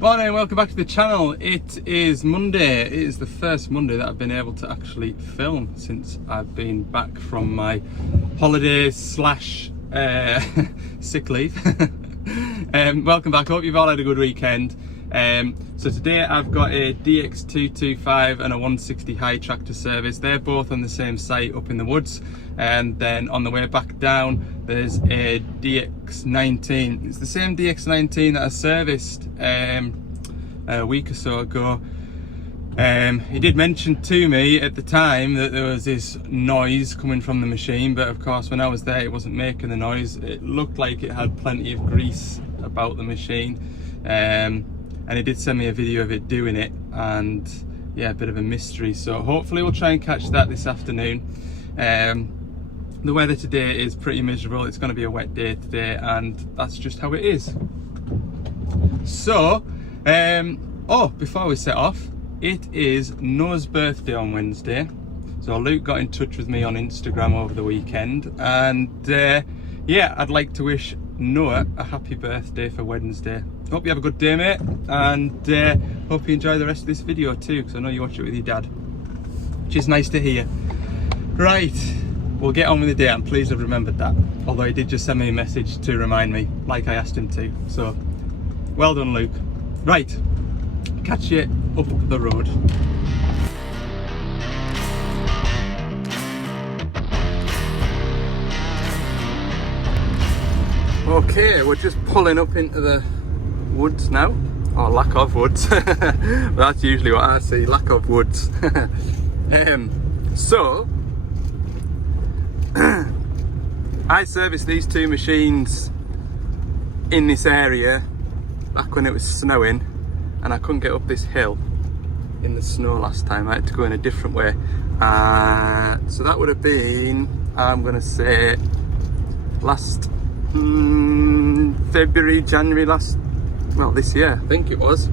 Morning, welcome back to the channel. It is Monday. It is the first Monday that I've been able to actually film since I've been back from my holidays slash sick leave. Welcome back. Hope you've all had a good weekend. So today I've got a DX225 and a 160 high tractor service. They're both on the same site up in the woods, and then on the way back down there's a DX19. It's the same DX19 that I serviced a week or so ago. He did mention to me at the time that there was this noise coming from the machine, but of course when I was there it wasn't making the noise. It looked like it had plenty of grease about the machine, and he did send me a video of it doing it, and yeah, a bit of a mystery. So hopefully we'll try and catch that this afternoon. The weather today is pretty miserable. It's going to be a wet day today, and that's just how it is. So before we set off, it is Noah's birthday on Wednesday. So Luke got in touch with me on Instagram over the weekend, and yeah, I'd like to wish Noah a happy birthday for Wednesday. Hope you have a good day, mate, and hope you enjoy the rest of this video too, because I know you watch it with your dad, which is nice to hear. Right, we'll get on with the day. I'm pleased I've remembered that, although he did just send me a message to remind me, like I asked him to. So well done, Luke. Right, catch you up the road. Okay, we're just pulling up into the woods now, or lack of woods. That's usually what I see, lack of woods. So I serviced these two machines in this area back when it was snowing, and I couldn't get up this hill in the snow last time. I had to go in a different way. So that would have been, I'm gonna say, last February, January this year, I think it was.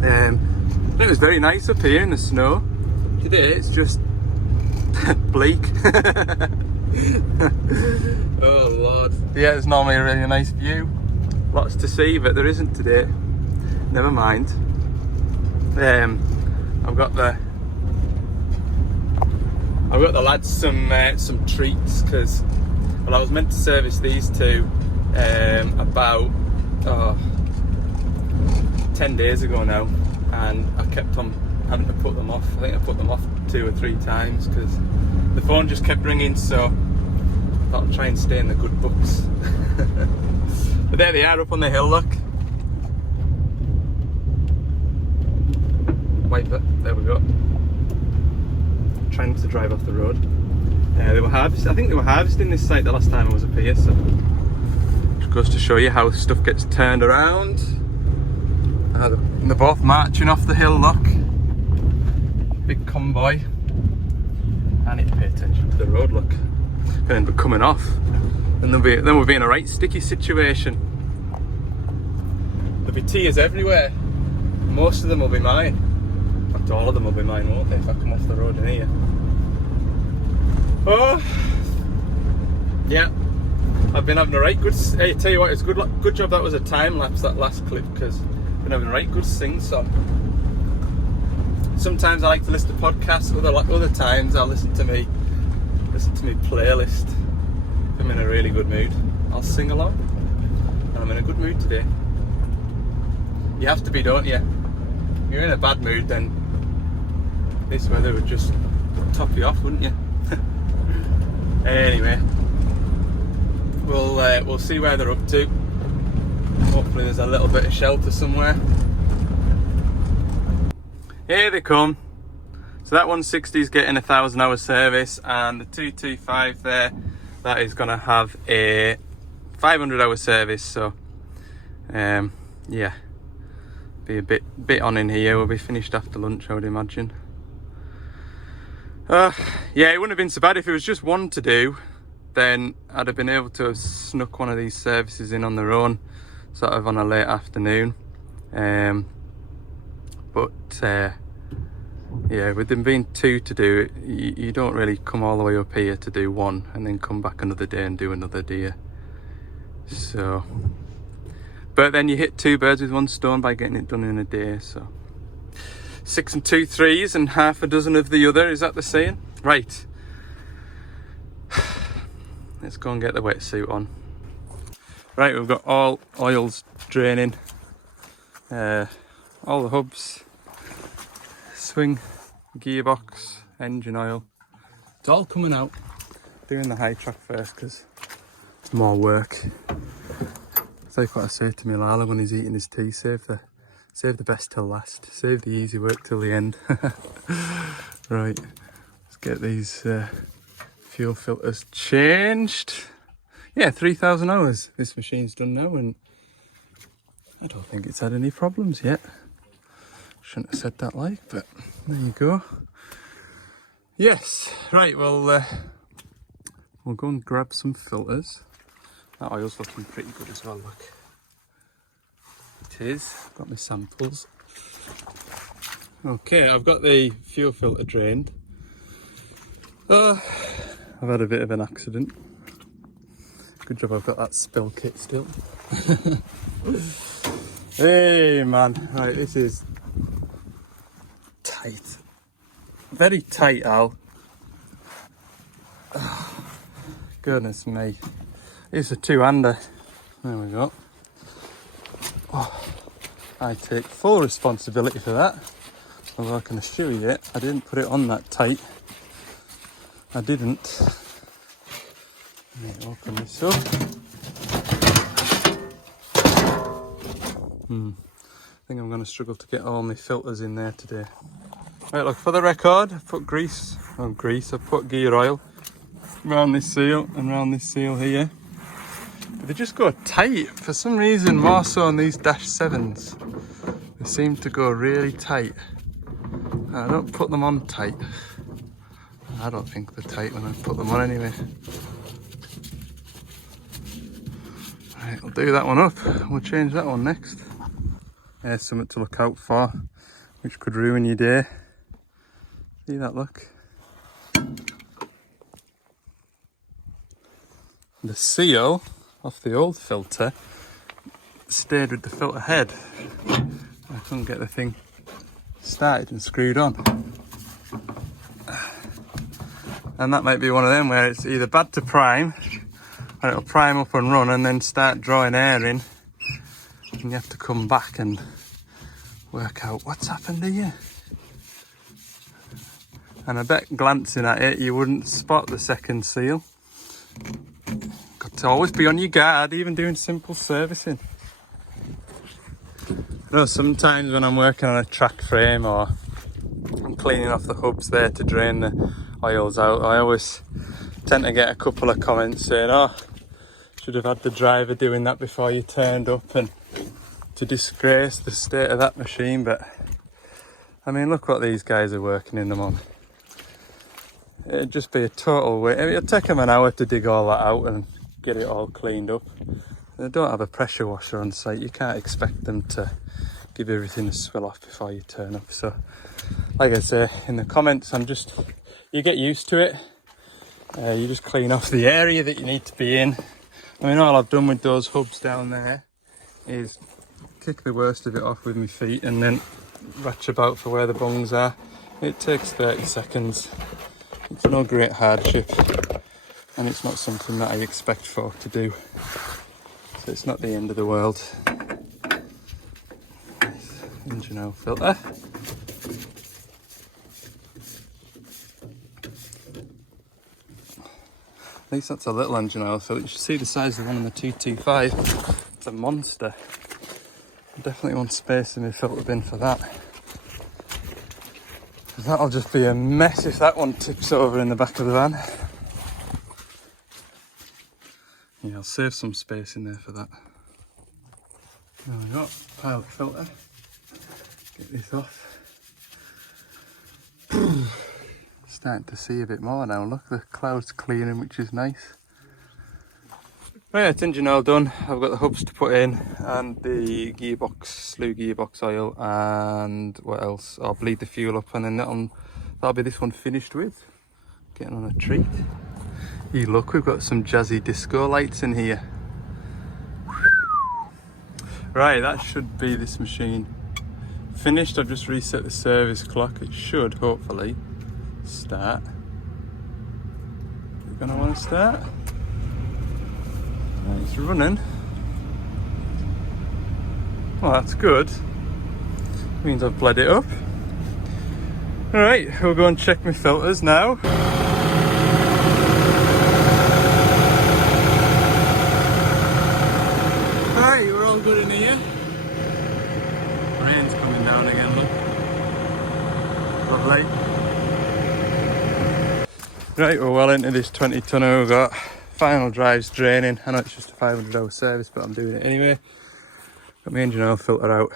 It was very nice up here in the snow. Today it's just bleak. Oh Lord. Yeah, it's normally a really nice view. Lots to see, but there isn't today. Never mind. I've got the lads some treats, because I was meant to service these two about 10 days ago now, and I kept on having to put them off. I think I put them off 2 or 3 times because the phone just kept ringing, so I thought I'd try and stay in the good books. But there they are up on the hill, look. Wiper, there we go. Trying to drive off the road. They were I think they were harvesting this site the last time I was up here, so just goes to show you how stuff gets turned around. They're both marching off the hill, look. Big convoy. I need to pay attention to the road, look. Gonna end up coming off, and then we'll be in a right sticky situation. There'll be tears everywhere. Most of them will be mine. In fact, all of them will be mine, won't they, if I come off the road in here. Oh, yeah, I've been having a right good. Hey, tell you what, it's good job that was a time lapse, that last clip, because I've been having a right good sing song. Sometimes I like to listen to podcasts. Other times I'll listen to me playlist. If I'm in a really good mood, I'll sing along, and I'm in a good mood today. You have to be, don't you? If you're in a bad mood, then this weather would just top you off, wouldn't you? Anyway, we'll see where they're up to. Hopefully there's a little bit of shelter somewhere. Here they come. So that 160 is getting a 1,000-hour service, and the 225 there, that is going to have a 500-hour service. So yeah, be a bit on in here. We'll be finished after lunch, I would imagine. Yeah, it wouldn't have been so bad if it was just one to do. Then I'd have been able to have snuck one of these services in on their own, sort of on a late afternoon. But yeah, with them being 2 to do it, you don't really come all the way up here to do one and then come back another day and do another, do you? So But then you hit 2 birds with 1 stone by getting it done in a day. So 6 and 2 threes and half a dozen of the other. Is that the saying? Right. Let's go and get the wetsuit on. Right, we've got all oils draining. All the hubs, swing, gearbox, engine oil. It's all coming out. Doing the high track first because it's more work. It's like what I say to Lala when he's eating his tea, save the best till last. Save the easy work till the end. Right, let's get these fuel filters changed. Yeah, 3,000 hours this machine's done now, and I don't think it's had any problems yet. Shouldn't have said that like, but there you go. Yes, right, well, we'll go and grab some filters. That oil's looking pretty good as well, look. It is, got my samples. Okay, I've got the fuel filter drained. I've had a bit of an accident. Good job I've got that spill kit still. Hey man, right, this is tight. Very tight, Al. Oh, goodness me. It's a 2-hander. There we go. Oh, I take full responsibility for that. Although I can assure you, I didn't put it on that tight. I didn't. Let me open this up. I think I'm going to struggle to get all my filters in there today. Right, look, for the record, I've put I've put gear oil around this seal and around this seal here. But they just go tight. For some reason, more so on these Dash 7s. They seem to go really tight. And I don't put them on tight. I don't think they're tight when I put them on anyway. Right, I'll do that one up. We'll change that one next. There's something to look out for, which could ruin your day. See that look? The seal off the old filter stayed with the filter head. I couldn't get the thing started and screwed on. And that might be one of them where it's either bad to prime, or it'll prime up and run and then start drawing air in, and you have to come back and work out what's happened here. And I bet glancing at it you wouldn't spot the second seal. Got to always be on your guard, even doing simple servicing. I know sometimes when I'm working on a track frame or I'm cleaning off the hubs there to drain the oils out, I always tend to get a couple of comments saying, oh, should have had the driver doing that before you turned up, and to disgrace the state of that machine. But I mean, look what these guys are working in them on. It'd just be a total waste. It'll take them an hour to dig all that out and get it all cleaned up. They don't have a pressure washer on site. You can't expect them to give everything a swill off before you turn up. So like I say in the comments, you get used to it. You just clean off the area that you need to be in. I mean, all I've done with those hubs down there is kick the worst of it off with my feet and then ratch about for where the bungs are. It takes 30 seconds. It's no great hardship, and it's not something that I expect folk to do. So it's not the end of the world. Engine oil filter. At least that's a little engine oil filter. You should see the size of the one in the 225. It's a monster. I definitely want space in my filter bin for that. That'll just be a mess if that one tips over in the back of the van. Yeah, I'll save some space in there for that. There we go, pilot filter. Get this off. Starting to see a bit more now. Look, the cloud's clearing, which is nice. Right, it's engine oil done. I've got the hubs to put in and the gearbox, slew gearbox oil, and what else? I'll bleed the fuel up, and then that'll be this one finished with. Getting on a treat. Hey, look, we've got some jazzy disco lights in here. Right, that should be this machine. Finished, I've just reset the service clock. It should, hopefully, start. You're gonna want to start? Right, it's running. Well, that's good. Means I've bled it up. Alright, we'll go and check my filters now. Alright, we're all good in here. Rain's coming down again, look. Lovely. Right, we're well into this 20 tonner we've got. Final drive's draining. I know it's just a 500-hour service, but I'm doing it anyway. Got my engine oil filter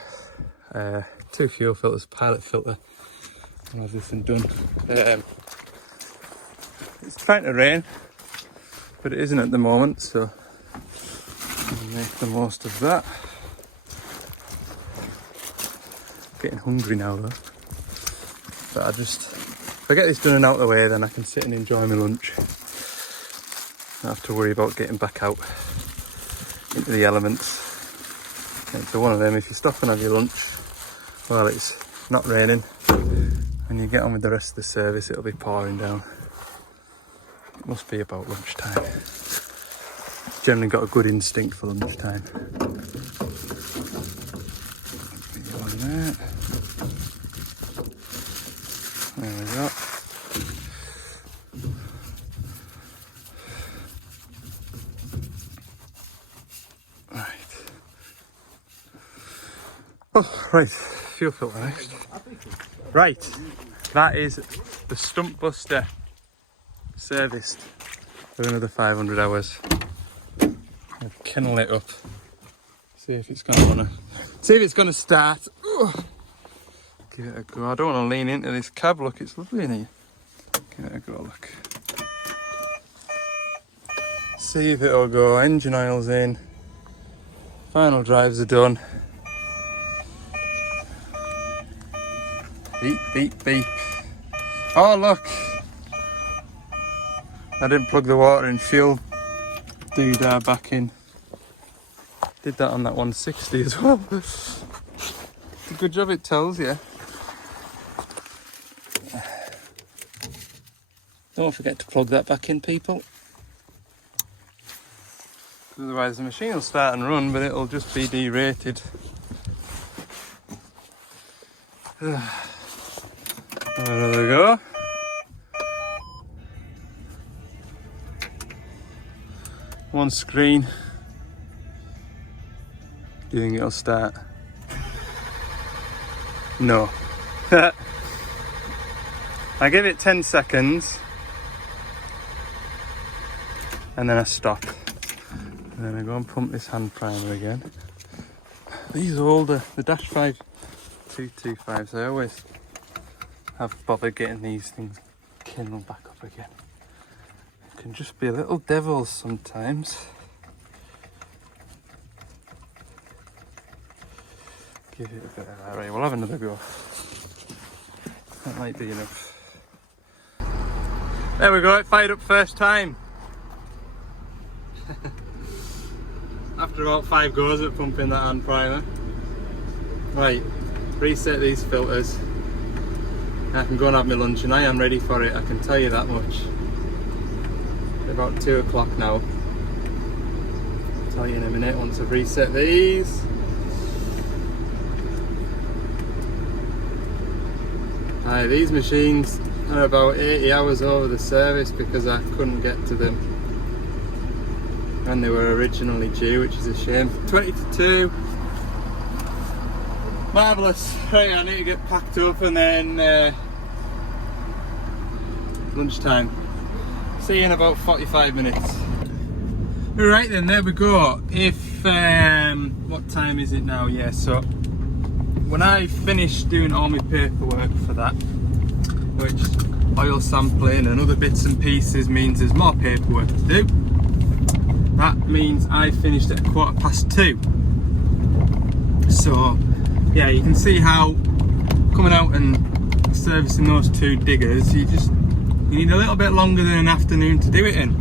out. 2 fuel filters, pilot filter. And everything done. It's trying to rain, but it isn't at the moment, so I'll make the most of that. Getting hungry now though. But if I get this done and out of the way, then I can sit and enjoy my lunch. Don't have to worry about getting back out into the elements. It's one of them, if you stop and have your lunch while it's not raining, when you get on with the rest of the service, it'll be pouring down. It must be about lunchtime. Generally got a good instinct for lunchtime. Put you on there. There we go. Oh, right, fuel filter next. Right, that is the stump buster serviced for another 500 hours. I'll kennel it up. See if it's gonna start. Ugh. Give it a go. I don't want to lean into this cab. Look, it's lovely in here. Give it a go. Look. See if it'll go. Engine oil's in. Final drives are done. Beep, beep, beep. Oh, look. I didn't plug the water and fuel doodah back in. Did that on that 160 as well. It's a good job it tells you. Don't forget to plug that back in, people. Otherwise the machine will start and run, but it'll just be derated. There we go. One screen. Do you think it'll start? No. I give it 10 seconds and then I stop. And then I go and pump this hand primer again. These are older, the Dash 5 225s, I always have bothered getting these things kindled back up again. It can just be a little devils sometimes. Give it a bit of that. Right, we'll have another go. That might be enough. There we go, it fired up first time. After about 5 goes at pumping that hand primer. Right, reset these filters. I can go and have my lunch and I am ready for it, I can tell you that much. It's about 2 o'clock now. I'll tell you in a minute once I've reset these. These machines are about 80 hours over the service because I couldn't get to them when they were originally due, which is a shame. 20 to 2. Marvellous. Right, I need to get packed up and then lunchtime. See you in about 45 minutes. Alright then, there we go. If, what time is it now? Yeah, so when I finish doing all my paperwork for that, which oil sampling and other bits and pieces means there's more paperwork to do, that means I finished at 2:15. So yeah, you can see how coming out and servicing those 2 diggers, you need a little bit longer than an afternoon to do it in.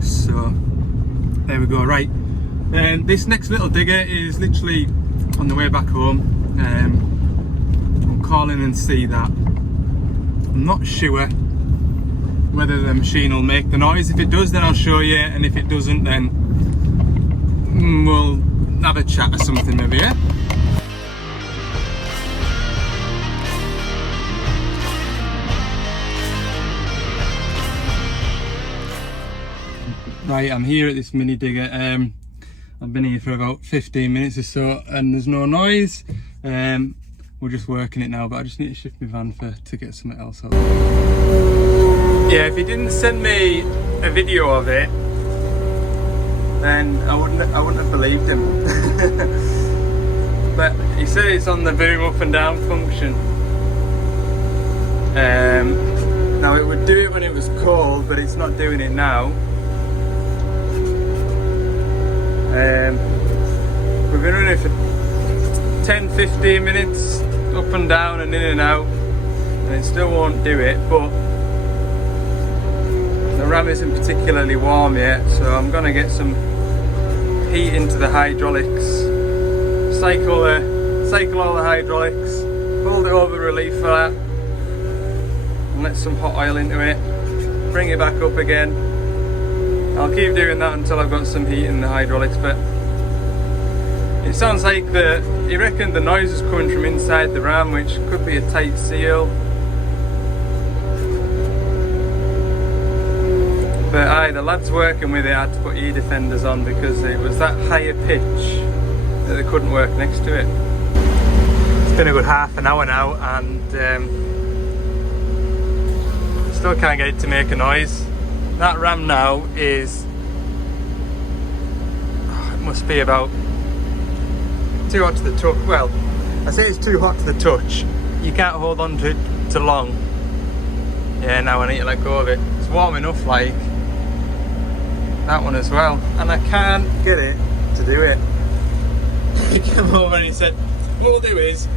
So there we go. Right, And this next little digger is literally on the way back home. I'll call in and see that. I'm not sure whether the machine will make the noise. If it does, then I'll show you, and if it doesn't, then we'll have a chat or something maybe, yeah? Right, I'm here at this mini digger. I've been here for about 15 minutes or so and there's no noise. We're just working it now, but I just need to shift my van to get something else out. Yeah, if he didn't send me a video of it, then I wouldn't have believed him. But he said it's on the boom up and down function. Now it would do it when it was cold, but it's not doing it now. We've been running for 10-15 minutes up and down and in and out, and it still won't do it, but the ram isn't particularly warm yet, so I'm gonna get some heat into the hydraulics, cycle all the hydraulics, hold it over relief for that, and let some hot oil into it, bring it back up again. I'll keep doing that until I've got some heat in the hydraulics, but it sounds like he reckoned the noise is coming from inside the ram, which could be a tight seal. But aye, the lads working with it had to put ear defenders on because it was that higher pitch that they couldn't work next to it. It's been a good half an hour now and still can't get it to make a noise. That ram now is, it must be about too hot to the touch. Well, I say it's too hot to the touch. You can't hold on to it too long. Yeah, now I need to let go of it. It's warm enough like that one as well. And I can't get it to do it. He came over and he said, what we'll do is,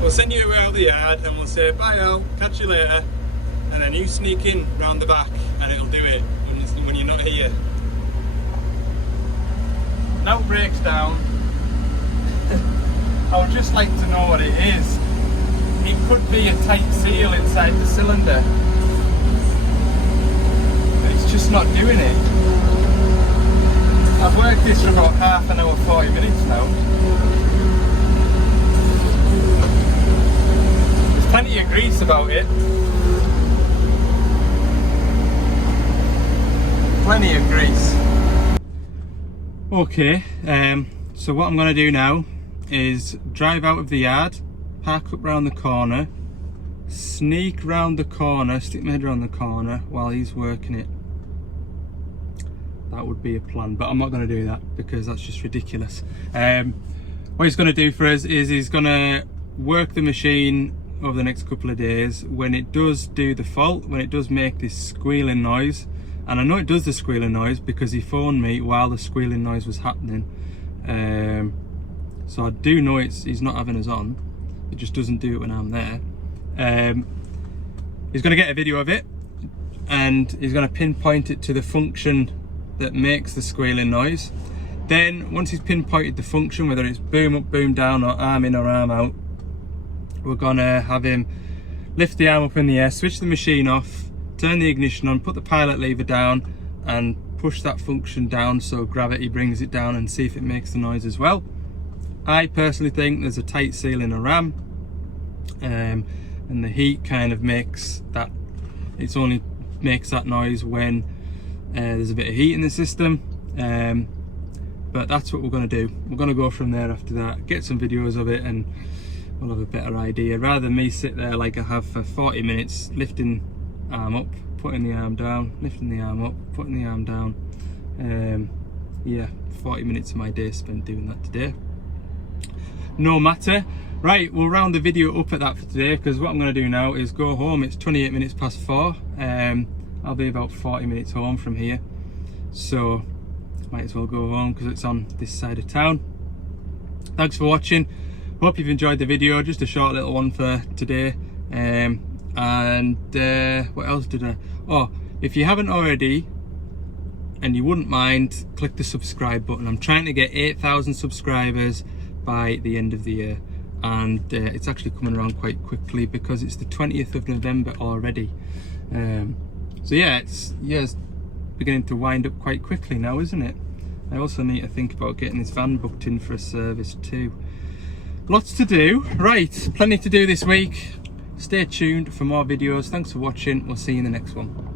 we'll send you out the yard and we'll say, bye Al, catch you later. And then you sneak in round the back and it'll do it when you're not here. Now it breaks down. I would just like to know what it is. It could be a tight seal inside the cylinder. But it's just not doing it. I've worked this for about half an hour, 40 minutes now. There's plenty of grease about it. Plenty of grease. Okay, so what I'm going to do now is drive out of the yard, park up round the corner, sneak round the corner, stick my head around the corner while he's working it. That would be a plan, but I'm not going to do that because that's just ridiculous. What he's going to do for us is he's going to work the machine over the next couple of days. When it does do the fault, when it does make this squealing noise, and I know it does the squealing noise because he phoned me while the squealing noise was happening. So I do know he's not having us on. It just doesn't do it when I'm there. He's going to get a video of it and he's going to pinpoint it to the function that makes the squealing noise. Then once he's pinpointed the function, whether it's boom up, boom down, or arm in or arm out, we're going to have him lift the arm up in the air, switch the machine off, turn the ignition on, put the pilot lever down and push that function down so gravity brings it down, and see if it makes the noise as well. I personally think there's a tight seal in a ram, and the heat kind of makes that, it only makes that noise when there's a bit of heat in the system. But that's what we're going to do. We're going to go from there after that, get some videos of it, and we'll have a better idea, rather than me sit there like I have for 40 minutes lifting arm up, putting the arm down, lifting the arm up, putting the arm down. Yeah, 40 minutes of my day spent doing that today. No matter. Right, we'll round the video up at that for today, because what I'm going to do now is go home. It's 28 minutes past 4. I'll be about 40 minutes home from here, so might as well go home because it's on this side of town. Thanks for watching. Hope you've enjoyed the video. Just a short little one for today. And what else did I... Oh, if you haven't already, and you wouldn't mind, click the subscribe button. I'm trying to get 8,000 subscribers by the end of the year, and it's actually coming around quite quickly because it's the 20th of November already. So yeah, it's beginning to wind up quite quickly now, isn't it? I also need to think about getting this van booked in for a service too. Lots to do. Right, plenty to do this week. Stay tuned for more videos. Thanks for watching. We'll see you in the next one.